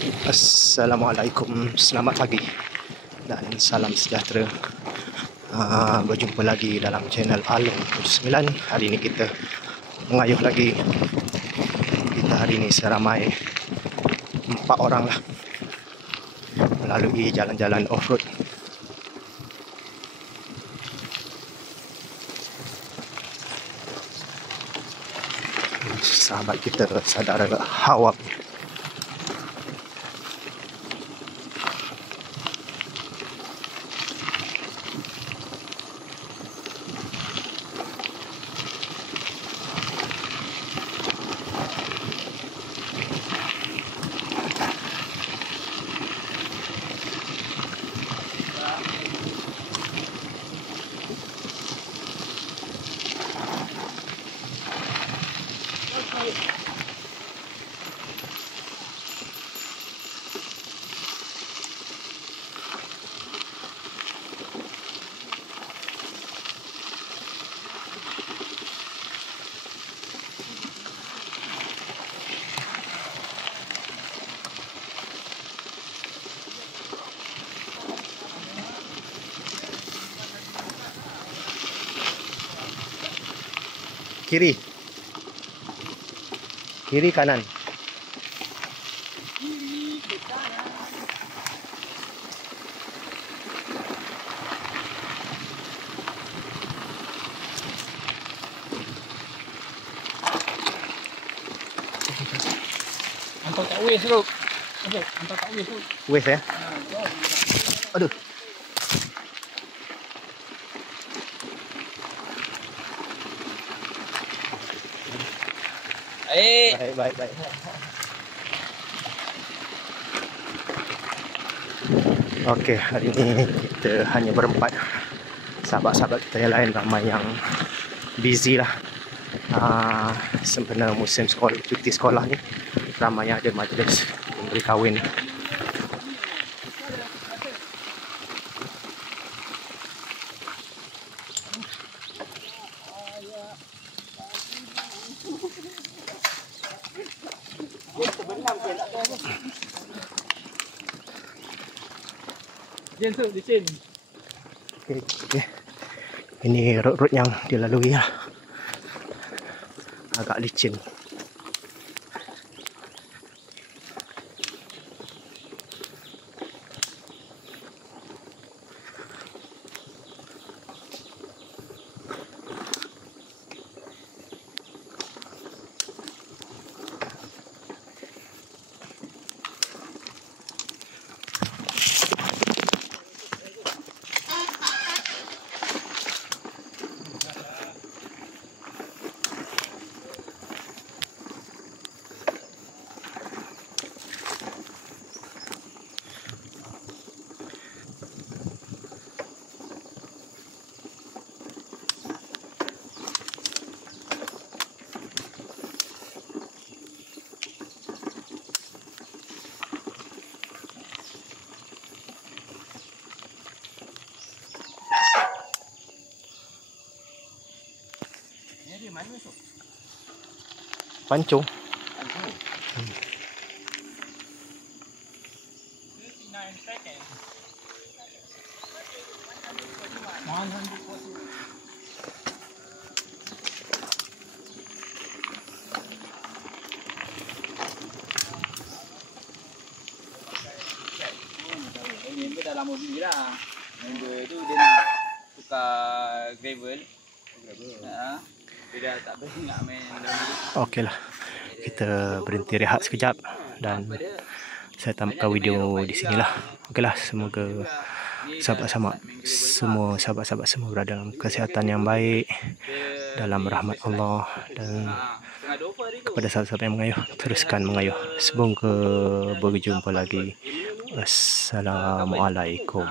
Assalamualaikum, selamat pagi dan salam sejahtera. Berjumpa lagi dalam channel Alung 79. Hari ini kita mengayuh lagi. Kita hari ini seramai 4 orang lah melalui jalan-jalan off-road. Sahabat kita saudara Hawab. Kiri, kiri kanan. Kiri ke kanan. Hantar kat Waze tu. Hantar kat Waze tu. Waze ya. Aduh. Baik. Okey, hari ini kita hanya berempat. Sahabat-sahabat kita yang lain ramai yang busy lah. Sempena musim sekolah, cuti sekolah ni, ramai yang ada majlis memberi kahwin. Licin. Okey. Ini road yang dilalui lah. Agak licin. Mana masuk? Pancung. 39 seconds. 140. Member dah lama beli lah. Member tu dia nak tukar gravel. Dia dah tak berani nak main dalam. Okeylah. Kita berhenti rehat sekejap dan saya tamatkan video di sinilah. Okeylah, semoga sahabat-sahabat semua berada dalam kesihatan yang baik, dalam rahmat Allah, dan kepada sahabat-sahabat yang mengayuh, teruskan mengayuh. Semoga berjumpa lagi. Assalamualaikum.